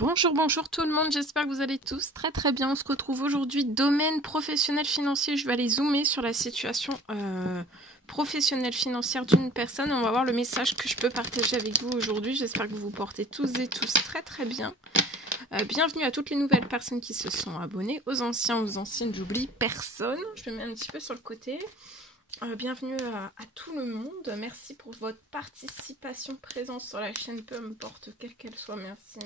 Bonjour, bonjour tout le monde, j'espère que vous allez tous très bien. On se retrouve aujourd'hui, domaine professionnel financier. Je vais aller zoomer sur la situation professionnelle financière d'une personne. On va voir le message que je peux partager avec vous aujourd'hui. J'espère que vous vous portez tous et tous très bien. Bienvenue à toutes les nouvelles personnes qui se sont abonnées, aux anciens, aux anciennes, j'oublie personne. Je me mets un petit peu sur le côté. Bienvenue à tout le monde. Merci pour votre participation, présence sur la chaîne, peu importe quelle qu'elle soit. Merci.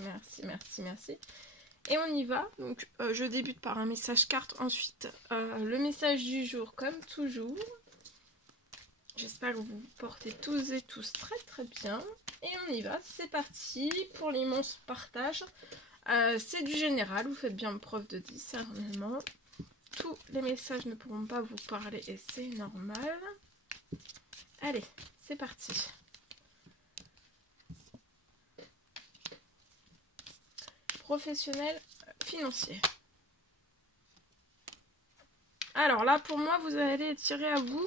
Et on y va. Donc, je débute par un message carte. Ensuite, le message du jour, comme toujours. J'espère que vous vous portez tous et tous très bien. Et on y va. C'est parti pour l'immense partage. C'est du général. Vous faites bien preuve de discernement. Tous les messages ne pourront pas vous parler et c'est normal. Allez, c'est parti. Professionnel financier. Alors là, pour moi, vous allez attirer à vous.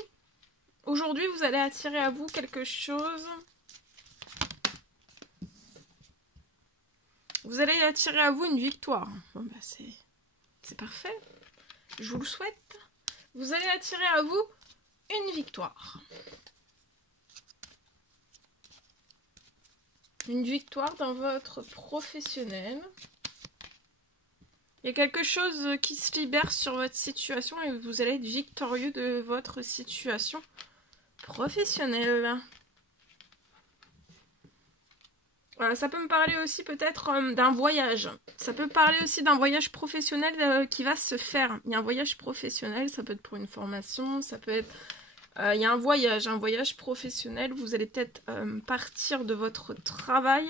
Aujourd'hui, vous allez attirer à vous quelque chose. Vous allez attirer à vous une victoire. Bon, bah c'est parfait. Je vous le souhaite. Vous allez attirer à vous une victoire. Une victoire dans votre professionnel. Il y a quelque chose qui se libère sur votre situation et vous allez être victorieux de votre situation professionnelle. Ça peut me parler aussi peut-être d'un voyage. Ça peut parler aussi d'un voyage professionnel qui va se faire. Il y a un voyage professionnel, ça peut être pour une formation, ça peut être... il y a un voyage professionnel. Vous allez peut-être partir de votre travail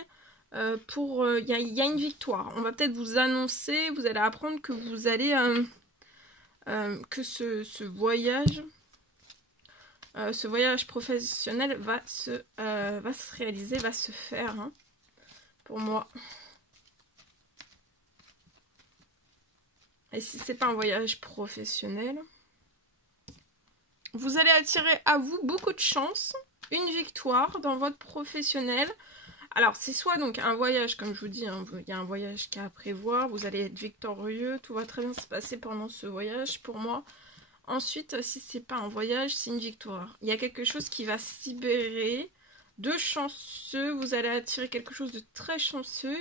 pour... Il y a une victoire. On va peut-être vous annoncer, vous allez apprendre que vous allez... que ce voyage professionnel va se réaliser, va se faire... Hein. Pour moi. Et si c'est pas un voyage professionnel, vous allez attirer à vous beaucoup de chance, une victoire dans votre professionnel. Alors c'est soit donc un voyage, comme je vous dis, hein, il y a un voyage qui est à prévoir, vous allez être victorieux, tout va très bien se passer pendant ce voyage pour moi. Ensuite, si c'est pas un voyage, c'est une victoire. Il y a quelque chose qui va se libérer. De chanceux, vous allez attirer quelque chose de très chanceux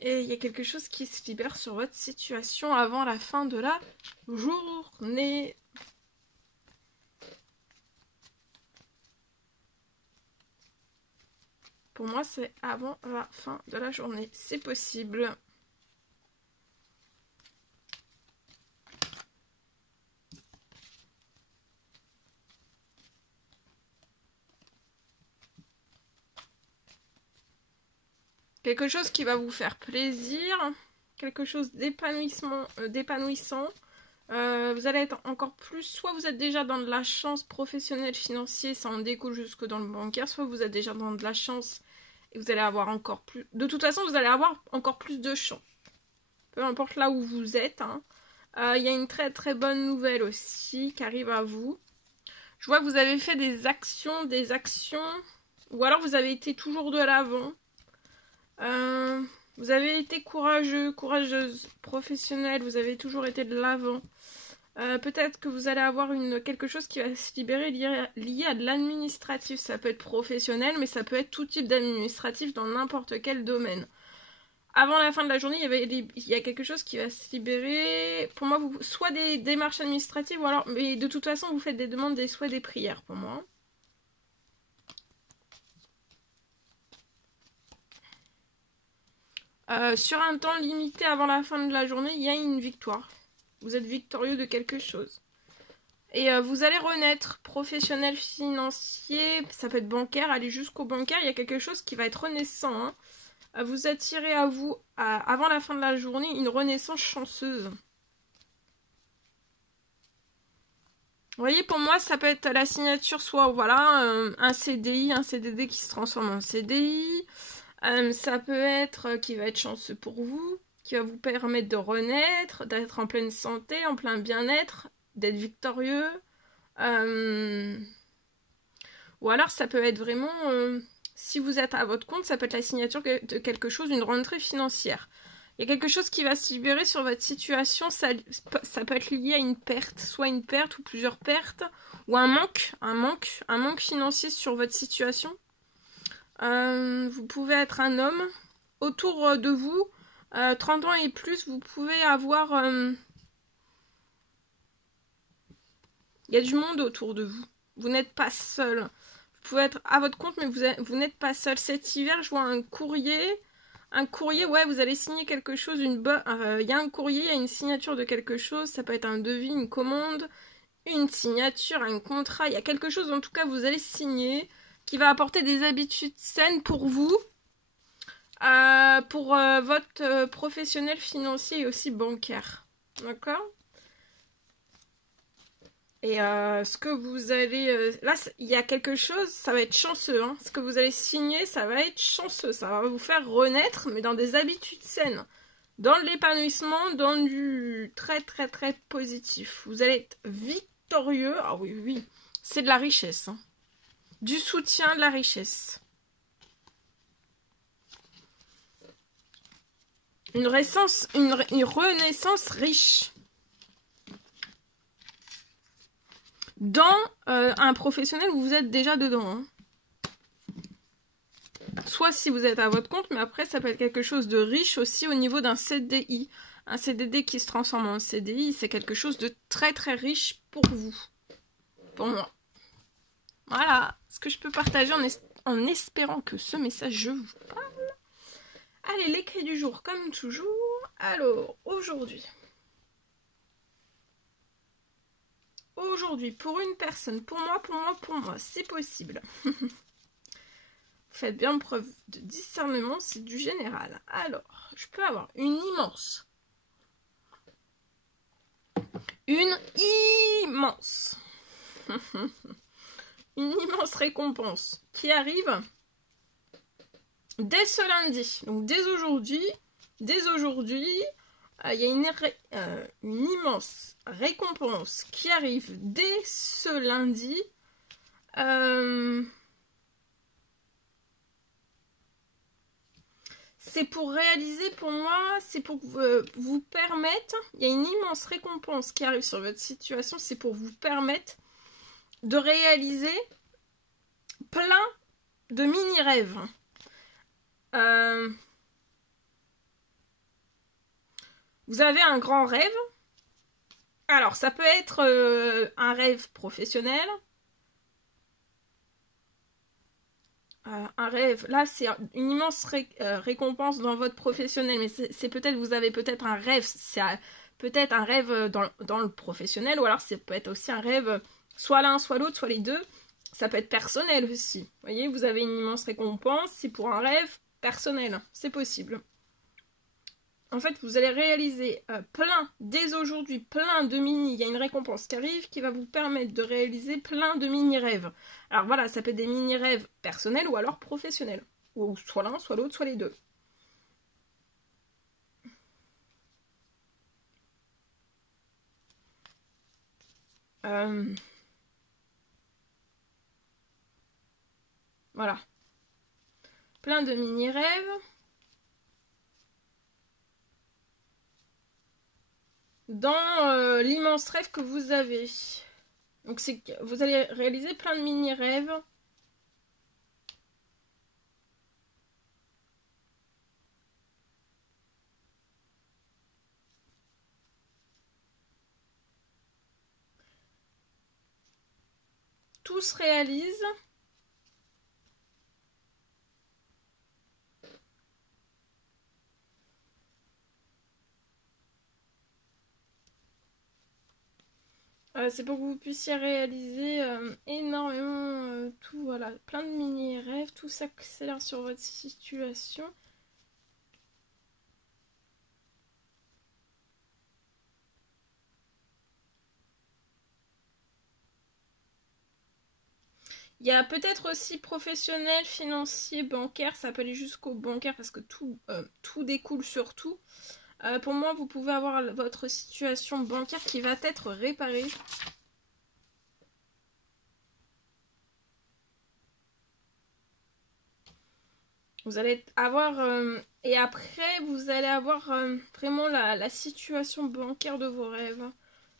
et il y a quelque chose qui se libère sur votre situation avant la fin de la journée. Pour moi, c'est avant la fin de la journée. C'est possible. Quelque chose qui va vous faire plaisir, quelque chose d'épanouissant. Vous allez être encore plus, soit vous êtes déjà dans de la chance professionnelle, financière, ça en découle jusque dans le bancaire, soit vous êtes déjà dans de la chance et vous allez avoir encore plus... De toute façon, vous allez avoir encore plus de chance. Peu importe là où vous êtes. Hein. Y a une très bonne nouvelle aussi qui arrive à vous. Je vois que vous avez fait des actions, ou alors vous avez été toujours de l'avant. Vous avez été courageuse, professionnelle, vous avez toujours été de l'avant. Peut-être que vous allez avoir quelque chose qui va se libérer lié à de l'administratif. Ça peut être professionnel, mais ça peut être tout type d'administratif dans n'importe quel domaine. Avant la fin de la journée, il y a quelque chose qui va se libérer. Pour moi, soit des démarches administratives, ou alors, mais de toute façon, vous faites des demandes, des souhaits, des prières pour moi. Sur un temps limité avant la fin de la journée, il y a une victoire. Vous êtes victorieux de quelque chose. Et vous allez renaître, professionnel, financier, ça peut être bancaire, aller jusqu'au bancaire, il y a quelque chose qui va être renaissant. Hein. Vous attirez à vous, avant la fin de la journée, une renaissance chanceuse. Vous voyez, pour moi, ça peut être la signature, soit voilà, un CDI, un CDD qui se transforme en CDI. Ça peut être qui va être chanceux pour vous, qui va vous permettre de renaître, d'être en pleine santé, en plein bien-être, d'être victorieux. Ou alors ça peut être vraiment Si vous êtes à votre compte, ça peut être la signature de quelque chose, une rentrée financière. Il y a quelque chose qui va se libérer sur votre situation, ça peut être lié à une perte, soit une perte ou plusieurs pertes, ou un manque financier sur votre situation. Vous pouvez être un homme. Autour de vous, 30 ans et plus, vous pouvez avoir... Il y a du monde autour de vous. Vous n'êtes pas seul. Vous pouvez être à votre compte, mais vous n'êtes pas seul. Cet hiver, je vois un courrier. Un courrier, ouais, vous allez signer quelque chose. Il y a un courrier, il y a une signature de quelque chose. Ça peut être un devis, une commande, une signature, un contrat. Il y a quelque chose, en tout cas, vous allez signer qui va apporter des habitudes saines pour vous. Pour votre professionnel financier et aussi bancaire. D'accord? Et ce que vous allez... là, il y a quelque chose, ça va être chanceux. Hein. Ce que vous allez signer, ça va être chanceux. Ça va vous faire renaître, mais dans des habitudes saines. Dans l'épanouissement, dans du très, très, très positif. Vous allez être victorieux. Ah oui, oui. C'est de la richesse. Hein. Du soutien, de la richesse. Une renaissance riche. Dans un professionnel où vous êtes déjà dedans. Hein. Soit si vous êtes à votre compte, mais après ça peut être quelque chose de riche aussi au niveau d'un CDI. Un CDD qui se transforme en CDI, c'est quelque chose de très très riche pour vous. Pour moi. Voilà ce que je peux partager en espérant que ce message vous parle. Allez, les clés du jour comme toujours. Alors, aujourd'hui, pour une personne, pour moi, c'est possible. Faites bien preuve de discernement, c'est du général. Alors, je peux avoir une immense récompense qui arrive dès ce lundi. Donc dès aujourd'hui, il y a une immense récompense qui arrive dès ce lundi. C'est pour réaliser, pour moi, c'est pour vous permettre, il y a une immense récompense qui arrive sur votre situation, c'est pour vous permettre de réaliser plein de mini-rêves. Vous avez un grand rêve. Alors, ça peut être un rêve professionnel. Un rêve, là c'est une immense récompense dans votre professionnel, mais c'est peut-être, vous avez peut-être un rêve, c'est peut-être un rêve dans le professionnel, ou alors ça peut être aussi un rêve, soit l'un, soit l'autre, soit les deux, ça peut être personnel aussi. Vous voyez, vous avez une immense récompense, c'est pour un rêve personnel, c'est possible. En fait, vous allez réaliser dès aujourd'hui, plein de mini, il y a une récompense qui arrive qui va vous permettre de réaliser plein de mini-rêves. Alors voilà, ça peut être des mini-rêves personnels ou alors professionnels. Ou soit l'un, soit l'autre, soit les deux. Voilà. Plein de mini-rêves. Dans l'immense rêve que vous avez. Donc vous allez réaliser plein de mini-rêves. Tout se réalise. C'est pour que vous puissiez réaliser énormément tout, voilà, plein de mini-rêves, tout s'accélère sur votre situation. Il y a peut-être aussi professionnel, financier, bancaire, ça peut aller jusqu'au bancaire parce que tout découle sur tout. Pour moi, vous pouvez avoir votre situation bancaire qui va être réparée. Vous allez avoir... et après, vous allez avoir vraiment la situation bancaire de vos rêves.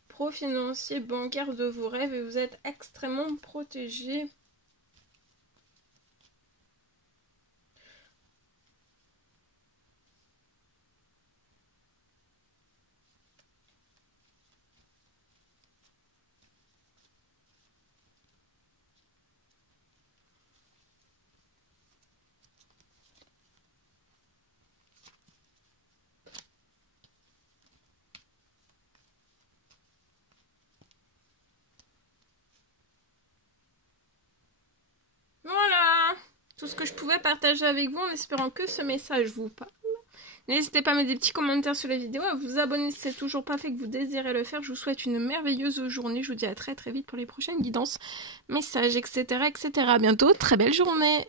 Pro-financier bancaire de vos rêves. Et vous êtes extrêmement protégé. Voilà, tout ce que je pouvais partager avec vous en espérant que ce message vous parle. N'hésitez pas à mettre des petits commentaires sur la vidéo, à vous abonner si c'est toujours pas fait que vous désirez le faire. Je vous souhaite une merveilleuse journée. Je vous dis à très très vite pour les prochaines guidances, messages, etc. etc. À bientôt, très belle journée.